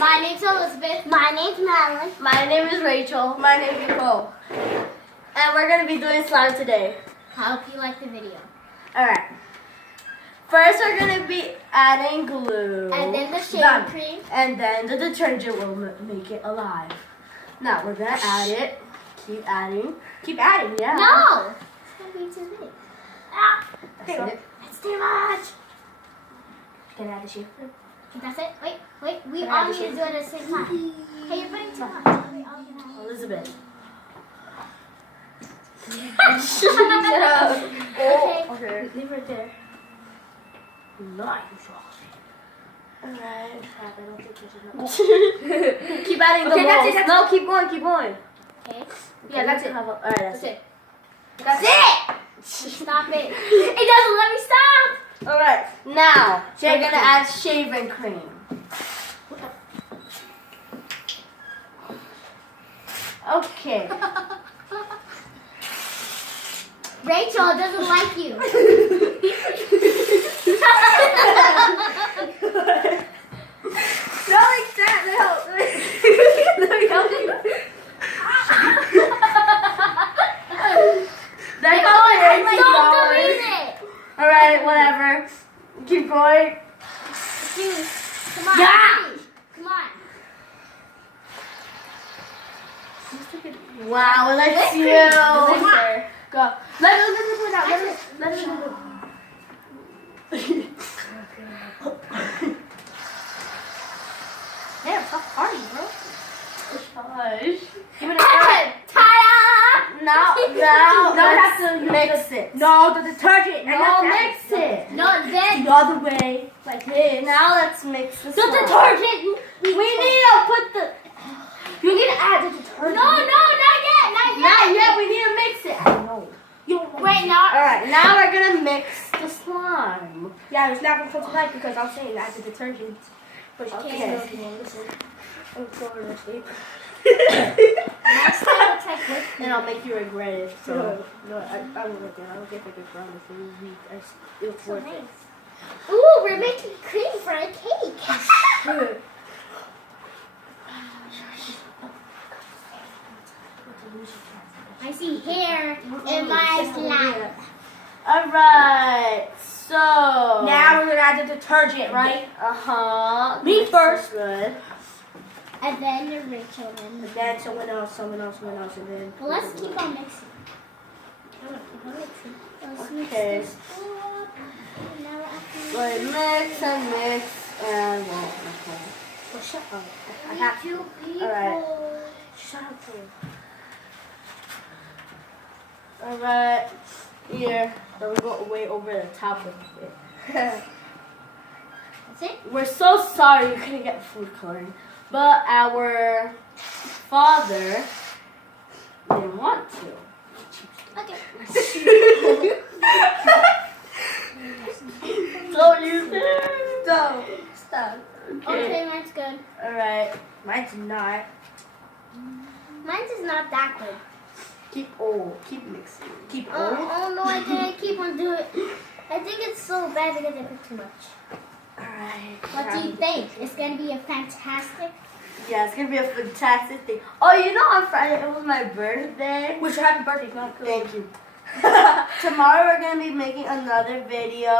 My name's Elizabeth. My name's Madeline. My name is Rachel. My name is Nicole. And we're going to be doing slime today. I hope you like the video. Alright. First, we're going to be adding glue. And then the shaving cream. And then the detergent will make it alive. Now, we're going to add it. Keep adding. Keep adding, yeah. No! It's going to be too big. Ah! That's it. It's too much. Can I add the shaving cream? That's it. Wait. We Can I all add need the to shaving do it at the same time. Hey, you're putting too much. We all can have it. Elizabeth. Shut up. Okay. Okay. Leave it there. Nice. Alright. I don't think there's Keep adding the Okay, that's it, balls. No, keep going, keep going. Okay. Yeah, that's it. Alright, that's it. That's it. Stop it. It doesn't let me stop. Alright, now we're Shaving gonna cream. add shaving cream. Okay. Rachel doesn't like you. No, like that. No. Let me help you. That's Don't delete it. Alright, whatever. Keep going. Dude, come on. Yeah. Come on. Wow, let's Whipped you. cream. Go. Let it out. Let it out. Damn, stop farting, bro. Gosh. Give it a try. Ta-da! Now, No, let's that's the- mix it. No, the detergent. No, mix it. No, then The other way, like this. Now let's mix this. the one. detergent. We need to put the. You need to add the detergent. No, not yet. Not yet. We need to mix it. No. You don't want Wait, not. All right. Now we're gonna mix the slime. Yeah, it's not gonna come tonight because I'm saying add the detergent. But Okay. I'm going to sleep. Next time it's like whipped cream. Then I'll make you regret it. So. No, I won't look at it. I don't get like a ground for a week. It's So worth it. nice. Ooh, we're making cream for a cake. I see hair in my slime. All right. So. Now we're gonna add the detergent, right? Me Me first. first. Good. And then you're Rachel. And then someone else, and then. Well, let's keep on mixing. Let's mix Okay. this up. Now we're after Wait, mix and mix and well, okay. Well, shut up. I We have two people. Alright. Shut up, bro. All right. Here. Then we go way over the top of it. That's it? We're so sorry you couldn't get food coloring, but our father didn't want to. Okay. Don't use it. Don't. Stop. Okay, mine's good. All right. Mine's not. Mine's is not that good. Keep mixing. Keep Oh no, I didn't keep on doing it. I think it's so bad because I put too much. Alright. What do you think? It's gonna be a fantastic. Yeah, it's gonna be a fantastic thing. Oh, you know on Friday it was my birthday. Wish you happy birthday, not Thank you. Tomorrow we're gonna be making another video.